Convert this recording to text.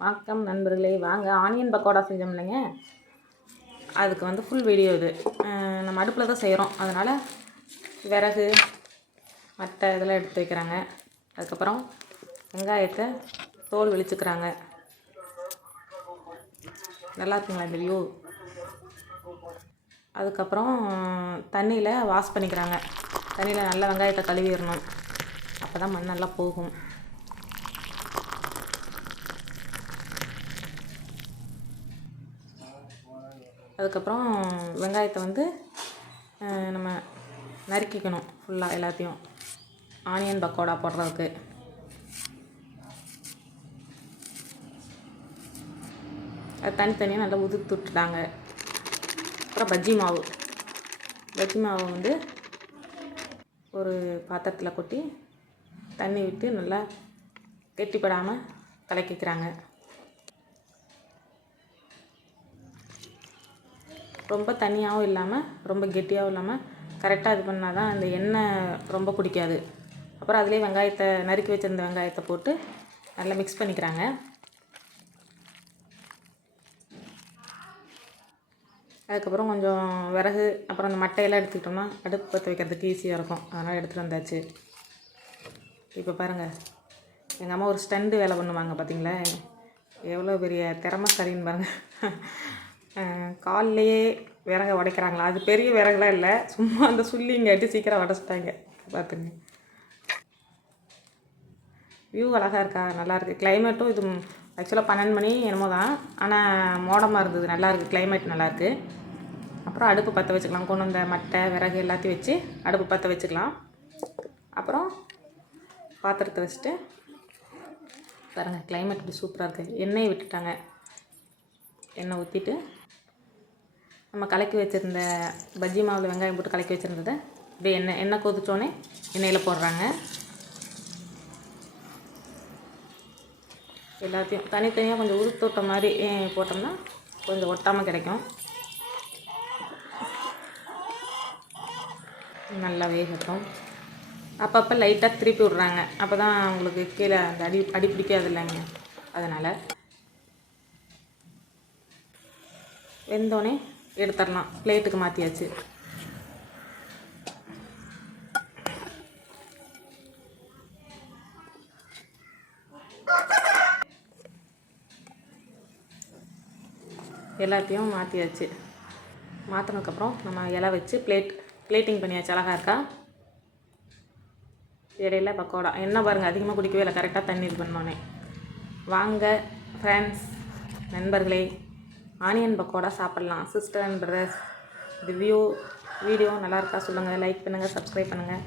வணக்கம் நண்பர்களே. வாங்க ஆனியன் பக்கோடா செஞ்சோம் இல்லைங்க? அதுக்கு வந்து ஃபுல் வீடியோ இது. நம்ம அடுப்பில் தான் செய்கிறோம் அதனால் விறகு மட்டை இதெல்லாம் எடுத்து வைக்கிறாங்க. அதுக்கப்புறம் வெங்காயத்தை தோல் வெளிச்சுக்கிறாங்க நல்லா இருக்குங்களா இந்த வியூ அதுக்கப்புறம் தண்ணியில் வாஷ் பண்ணிக்கிறாங்க. தண்ணியில் நல்லா வெங்காயத்தை கழுவிடணும். அப்போ தான் மண் நல்லா போகும். அதுக்கப்புறம் வெங்காயத்தை வந்து நம்ம நறுக்கிக்கணும் ஃபுல்லாக எல்லாத்தையும். ஆனியன் பக்கோடா போடுறதுக்கு. அது தனித்தனியாக நல்லா உதுத்து விட்டுட்டாங்க. அப்புறம் பஜ்ஜி மாவு. பஜ்ஜி மாவை வந்து ஒரு பாத்திரத்தில் கொட்டி தண்ணி விட்டு நல்லா கெட்டிப்படாமல் கலக்கிக்கிறாங்க. ரொம்ப தண்ணியாகவும் இல்லாமல் ரொம்ப கெட்டியாகவும் இல்லாமல் கரெக்டாக இது பண்ணால் தான் அந்த எண்ணெய் ரொம்ப பிடிக்காது அப்புறம் அதிலே வெங்காயத்தை நறுக்கி வச்சிருந்த வெங்காயத்தை போட்டு நல்லா மிக்ஸ் பண்ணிக்கிறாங்க. அதுக்கப்புறம் கொஞ்சம் விறகு அப்புறம் அந்த மட்டையெல்லாம் எடுத்துக்கிட்டோம்னா அடுப்பு பற்ற வைக்கிறதுக்கு ஈஸியாக இருக்கும். அதனால் எடுத்துகிட்டு வந்தாச்சு. இப்போ பாருங்கள் எங்கள் அம்மா ஒரு ஸ்டண்டு வேலை பண்ணுவாங்க பார்த்தீங்களா எவ்வளோ பெரிய திறமை சரின்னு பாருங்கள் கால்லையே விறகை உடைக்கிறாங்களா? அது பெரிய விறகுலாம் இல்லை. சும்மா அந்த சுள்ளிங்காட்டி சீக்கிரம் உடச்சிட்டாங்க பார்த்துங்க வியூ அழகாக இருக்கா? நல்லாயிருக்கு கிளைமேட்டும் இது ஆக்சுவலாக பன்னெண்டு மணி என்னமோ தான். ஆனால் மோடமாக இருந்தது. நல்லாயிருக்கு கிளைமேட் நல்லாயிருக்கு அப்புறம் அடுப்பு பற்ற வச்சுக்கலாம். கொண்டு வந்த மட்டை விறகு எல்லாத்தையும் வச்சு அடுப்பு பற்ற வச்சுக்கலாம். அப்புறம் பாத்திரத்தை வச்சுட்டு பாருங்கள் கிளைமேட் இப்படி சூப்பராக இருக்குது எண்ணெயை விட்டுட்டாங்க. எண்ணெய் ஊற்றிட்டு நம்ம கலக்கி வச்சுருந்த பஜ்ஜி மாவில் வெங்காயம் போட்டு கலக்கி வச்சுருந்ததை அப்படியே எண்ணெய் எண்ணெய் கொதிச்சோடனே எண்ணெயில் போடுறாங்க. எல்லாத்தையும் தனித்தனியாக கொஞ்சம் உதுத்து மாதிரி போட்டோம்னா கொஞ்சம் ஒட்டாமல் கிடைக்கும். நல்லா வேகட்டும். அப்பப்போ லைட்டாக திருப்பி விட்றாங்க. அப்போ தான் உங்களுக்கு கீழே அந்த அடி அடி பிடிக்காது இல்லைங்க. அதனால் வெந்தோடனே எடுத்துடலாம். பிளேட்டுக்கு மாற்றியாச்சு எல்லாத்தையும் மாற்றியாச்சு மாற்றினதுக்கப்புறம் நம்ம இலை வச்சு பிளேட் பிளேட்டிங் பண்ணியாச்சு. அழகா இருக்கா? இடையில பக்கோடா. என்ன பாருங்கள் அதிகமாக குடிக்கவே இல்லை. கரெக்டாக தண்ணி இது பண்ணோன்னே. வாங்க ஃப்ரெண்ட்ஸ் நண்பர்களே. ஆனியன் பக்கோடா சாப்பிட்லாம். Sister and brothers review view video நல்லா இருக்கா சொல்லுங்கள் லைக் பண்ணுங்கள் சப்ஸ்கிரைப் பண்ணுங்கள்